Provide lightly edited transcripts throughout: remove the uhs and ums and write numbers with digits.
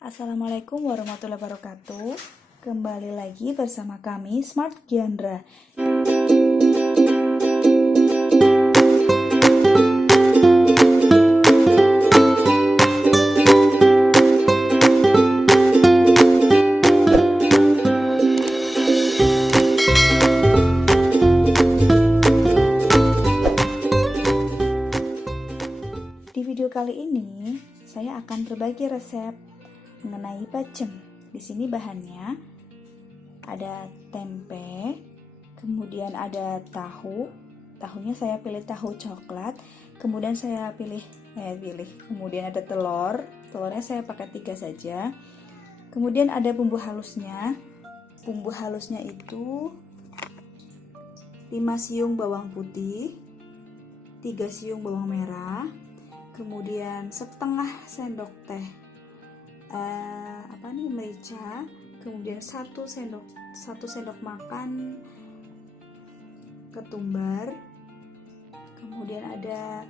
Assalamualaikum warahmatullahi wabarakatuh. Kembali lagi bersama kami Smart Giandra. Di video kali ini saya akan berbagi resep mengenai bacem. Di sini bahannya ada tempe, kemudian ada tahu. Tahunya saya pilih tahu coklat. Kemudian saya kemudian ada telur. Telurnya saya pakai 3 saja. Kemudian ada bumbu halusnya. Bumbu halusnya itu 5 siung bawang putih, 3 siung bawang merah, kemudian setengah sendok teh merica, kemudian 1 sendok makan ketumbar, kemudian ada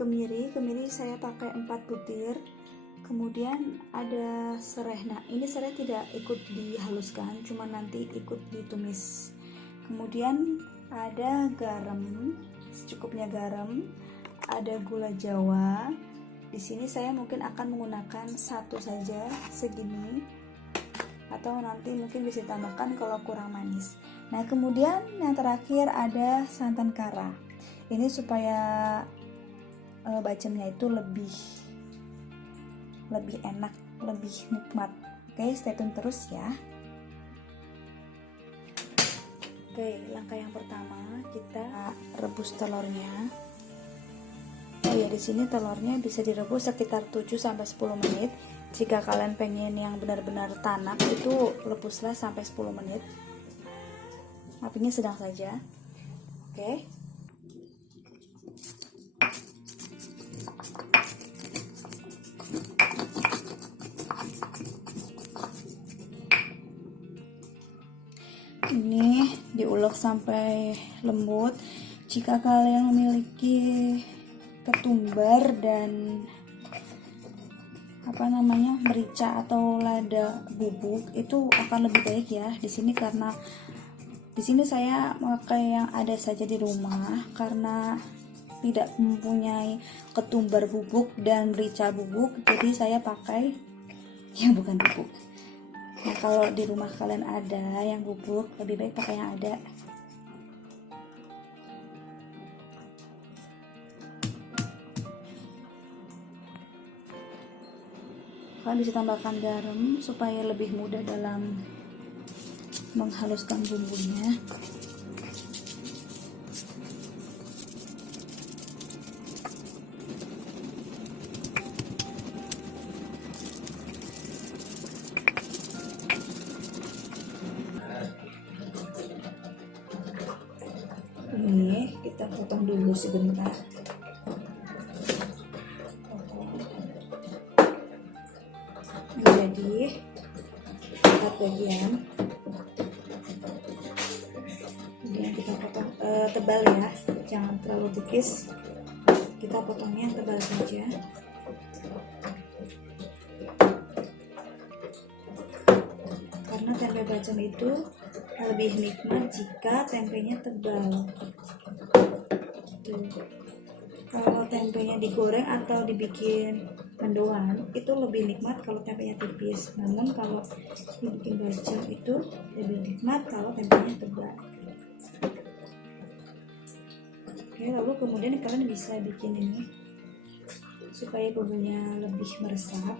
kemiri saya pakai 4 butir, kemudian ada serai. Nah, ini serai tidak ikut dihaluskan, cuma nanti ikut ditumis. Kemudian ada garam, secukupnya garam, ada gula Jawa. Di sini saya mungkin akan menggunakan 1 saja segini, atau nanti mungkin bisa ditambahkan kalau kurang manis. Nah, kemudian yang terakhir ada santan kara. Ini supaya bacemnya itu lebih enak, lebih nikmat. Oke, stay tune terus ya. Oke, langkah yang pertama kita rebus telurnya. Oh ya, di sini telurnya bisa direbus sekitar 7-10 menit. Jika kalian pengen yang benar-benar tanak, itu rebuslah sampai 10 menit. Apinya sedang saja. Oke. Ini diulek sampai lembut. Jika kalian memiliki ketumbar dan merica atau lada bubuk, itu akan lebih baik ya di sini, karena di sini saya pakai yang ada saja di rumah karena tidak mempunyai ketumbar bubuk dan merica bubuk, jadi saya pakai yang bukan bubuk. Nah, kalau di rumah kalian ada yang bubuk, lebih baik pakai yang ada. Kalian bisa tambahkan garam supaya lebih mudah dalam menghaluskan bumbunya. Ini kita potong dulu sebentar. Jadi 4 bagian, kemudian kita potong tebal ya, jangan terlalu tipis, kita potongnya tebal saja. Karena tempe bacem itu lebih nikmat jika tempenya tebal. Kalau tempenya digoreng atau dibikin mendoan itu lebih nikmat kalau tempenya tipis. Namun kalau dibikin bacem itu lebih nikmat kalau tempenya tebal. Oke, lalu kemudian kalian bisa bikin ini supaya bumbunya lebih meresap.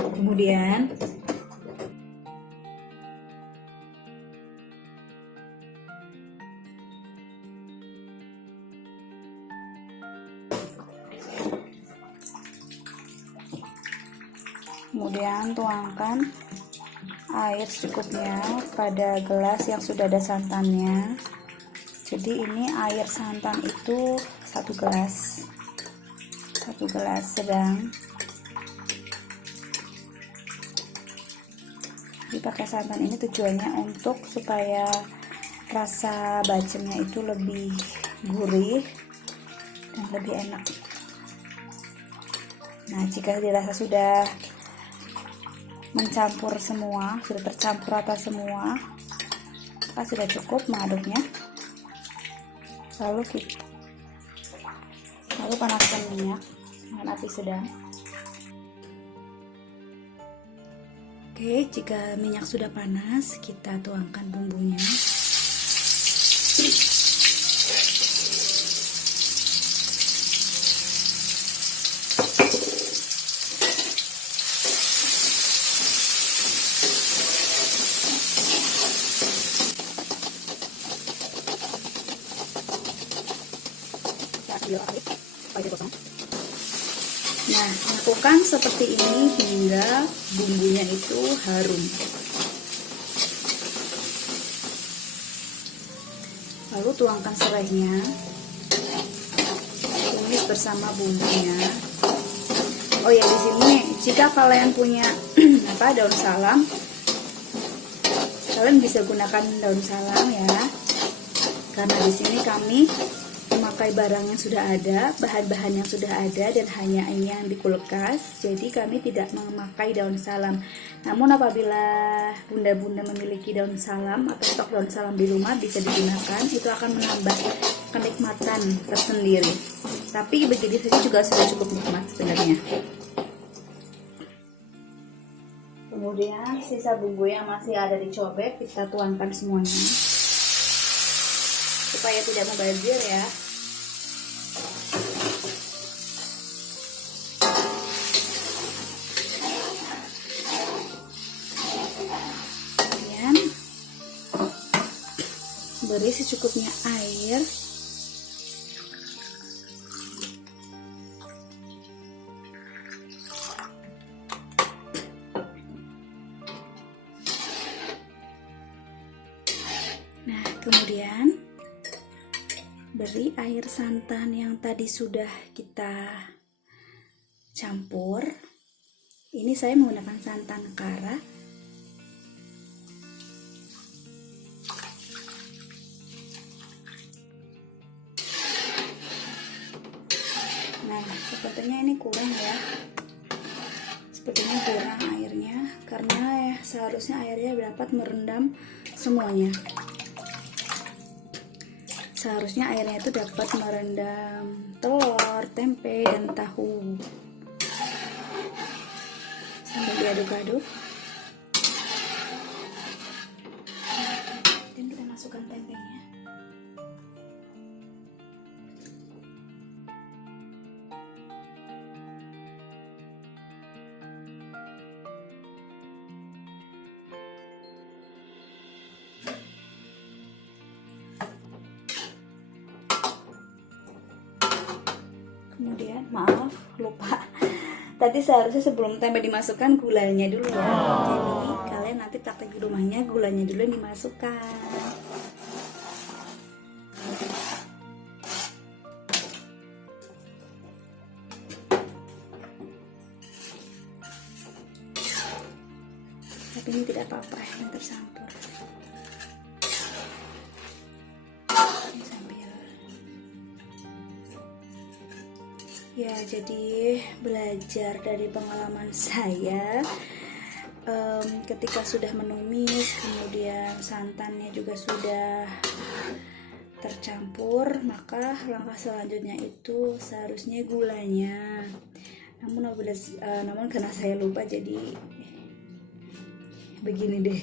Kemudian tuangkan air secukupnya pada gelas yang sudah ada santannya. Jadi ini air santan itu 1 gelas sedang. Dipakai santan ini tujuannya untuk supaya rasa bacemnya itu lebih gurih, dan lebih enak. Nah, jika dirasa sudah mencampur semua, sudah tercampur rata semua, maka sudah cukup mengaduknya. Lalu panaskan minyak dengan api sedang. Oke, jika minyak sudah panas, kita tuangkan bumbunya. Nah, lakukan seperti ini hingga bumbunya itu harum. Lalu tuangkan serainya, tumis bersama bumbunya. Oh ya, di sini jika kalian punya daun salam, kalian bisa gunakan daun salam ya. Karena di sini kami memakai barang yang sudah ada, bahan-bahan yang sudah ada, dan hanya ini yang di kulkas. Jadi kami tidak memakai daun salam. Namun apabila bunda-bunda memiliki daun salam atau stok daun salam di rumah, bisa digunakan. Itu akan menambah kenikmatan tersendiri. Tapi begini saja juga sudah cukup nikmat sebenarnya. Kemudian sisa bumbu yang masih ada di cobek kita tuangkan semuanya supaya tidak membazir ya. Kemudian beri secukupnya air. Nah, kemudian beri air santan yang tadi sudah kita campur. Ini saya menggunakan santan kara. Nah, sepertinya ini kurang ya. Sepertinya kurang airnya, karena seharusnya airnya dapat merendam semuanya. Seharusnya airnya itu dapat merendam telur, tempe, dan tahu. Sambil diaduk-aduk. Dan kita masukkan tempenya. Kemudian, maaf, lupa. Tadi seharusnya sebelum tempe dimasukkan gulanya dulu ya. Jadi kalian nanti praktek di rumahnya gulanya dulu yang dimasukkan. Tapi ini tidak apa-apa yang tercampur. Ya, jadi belajar dari pengalaman saya, ketika sudah menumis, kemudian santannya juga sudah tercampur, maka langkah selanjutnya itu seharusnya gulanya. Namun karena saya lupa, jadi begini deh.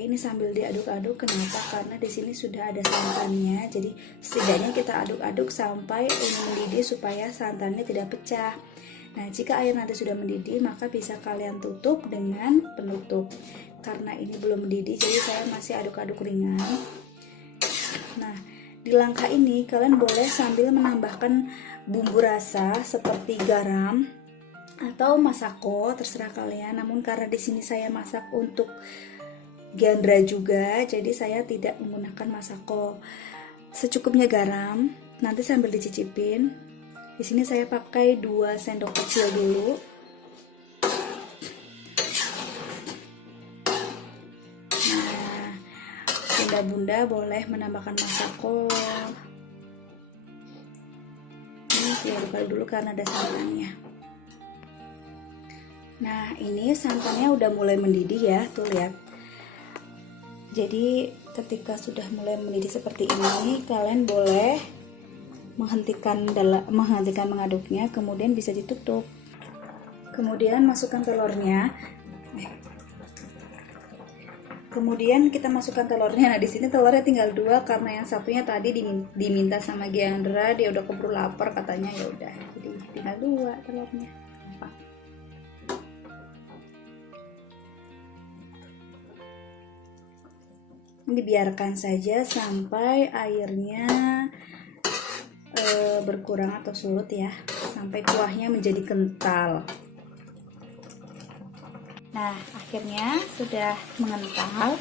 Ini sambil diaduk-aduk. Kenapa? Karena di sini sudah ada santannya. Jadi setidaknya kita aduk-aduk sampai ini mendidih supaya santannya tidak pecah. Nah, jika air nanti sudah mendidih, maka bisa kalian tutup dengan penutup. Karena ini belum mendidih, jadi saya masih aduk-aduk ringan. Nah, di langkah ini kalian boleh sambil menambahkan bumbu rasa seperti garam atau masako, terserah kalian. Namun karena di sini saya masak untuk Gandra juga, jadi saya tidak menggunakan masako. Secukupnya garam, nanti sambil dicicipin. Di sini saya pakai 2 sendok kecil dulu. Nah, bunda bunda boleh menambahkan masako. Ini saya balik dulu karena ada santannya. Nah, ini santannya udah mulai mendidih ya, tuh lihat. Jadi ketika sudah mulai mendidih seperti ini, kalian boleh menghentikan mengaduknya, kemudian bisa ditutup. Kemudian masukkan telurnya. Kemudian kita masukkan telurnya. Nah, di sini telurnya tinggal 2 karena yang satunya tadi diminta sama Giandra, dia udah keburu lapar katanya, ya udah. Jadi tinggal 2 telurnya. Dibiarkan saja sampai airnya berkurang atau surut ya, sampai kuahnya menjadi kental. Nah, akhirnya sudah mengental.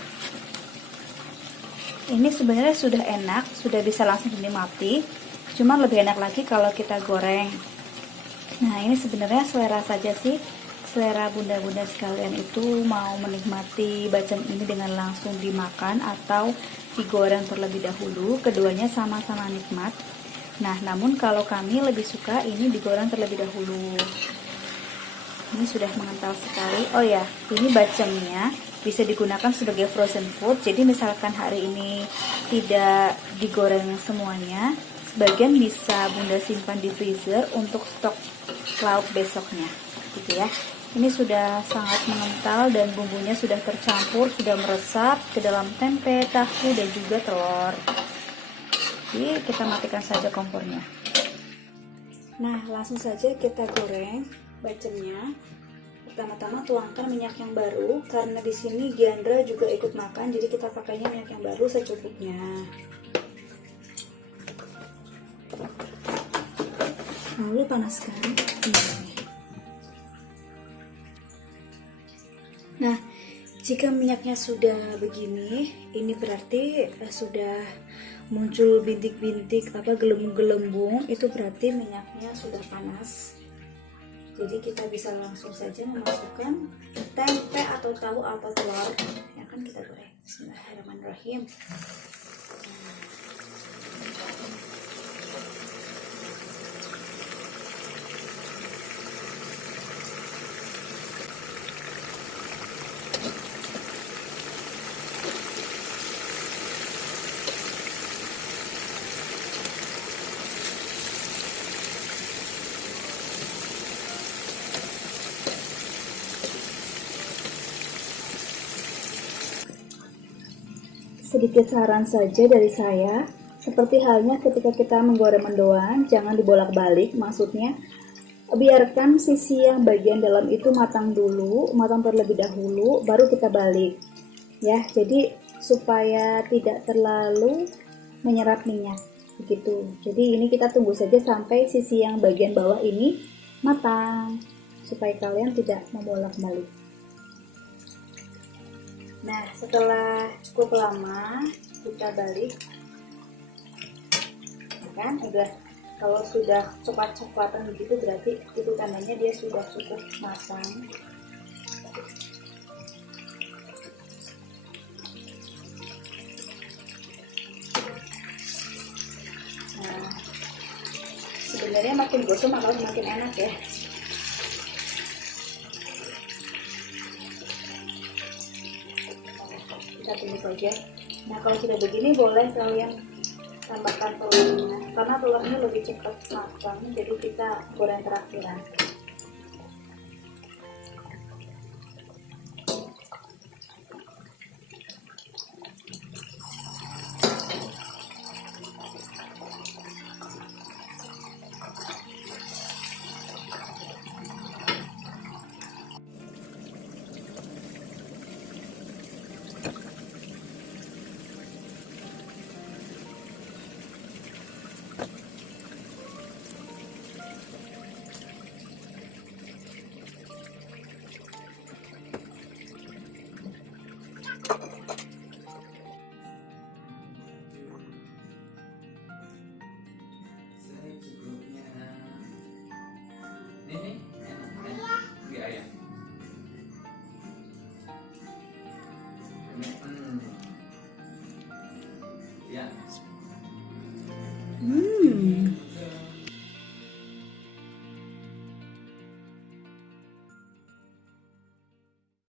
Ini sebenarnya sudah enak, sudah bisa langsung dinikmati. Cuma lebih enak lagi kalau kita goreng. Nah, ini sebenarnya selera saja sih. Selera bunda-bunda sekalian itu mau menikmati bacem ini dengan langsung dimakan atau digoreng terlebih dahulu. Keduanya sama-sama nikmat. Nah, namun kalau kami lebih suka ini digoreng terlebih dahulu. Ini sudah mengental sekali. Oh ya, ini bacemnya bisa digunakan sebagai frozen food. Jadi misalkan hari ini tidak digoreng semuanya, sebagian bisa bunda simpan di freezer untuk stok lauk besoknya, gitu ya. Ini sudah sangat mengental dan bumbunya sudah tercampur, sudah meresap ke dalam tempe, tahu, dan juga telur. Jadi kita matikan saja kompornya. Nah, langsung saja kita goreng bacemnya. Pertama-tama tuangkan minyak yang baru, karena di sini Giandra juga ikut makan, jadi kita pakainya minyak yang baru secukupnya. Lalu panaskan minyaknya. Nah, jika minyaknya sudah begini, ini berarti sudah muncul bintik-bintik gelembung-gelembung, itu berarti minyaknya sudah panas. Jadi kita bisa langsung saja memasukkan tempe atau tahu atau telur yang akan kita goreng. Bismillahirrahmanirrahim. Sedikit saran saja dari saya, seperti halnya ketika kita menggoreng mendoan, jangan dibolak-balik, maksudnya biarkan sisi yang bagian dalam itu matang dulu, matang terlebih dahulu, baru kita balik. Ya, jadi supaya tidak terlalu menyerap minyak, begitu. Jadi ini kita tunggu saja sampai sisi yang bagian bawah ini matang, supaya kalian tidak membolak-balik. Nah, setelah cukup lama kita balik, kan udah, kalau sudah coklat-coklatan begitu berarti itu tandanya dia sudah cukup matang. Nah, sebenarnya makin gosong makin enak ya. Kita tunggu saja. Nah, kalau sudah begini boleh kalian tambahkan telurnya, karena telurnya lebih cepat matang, jadi kita goreng terakhiran.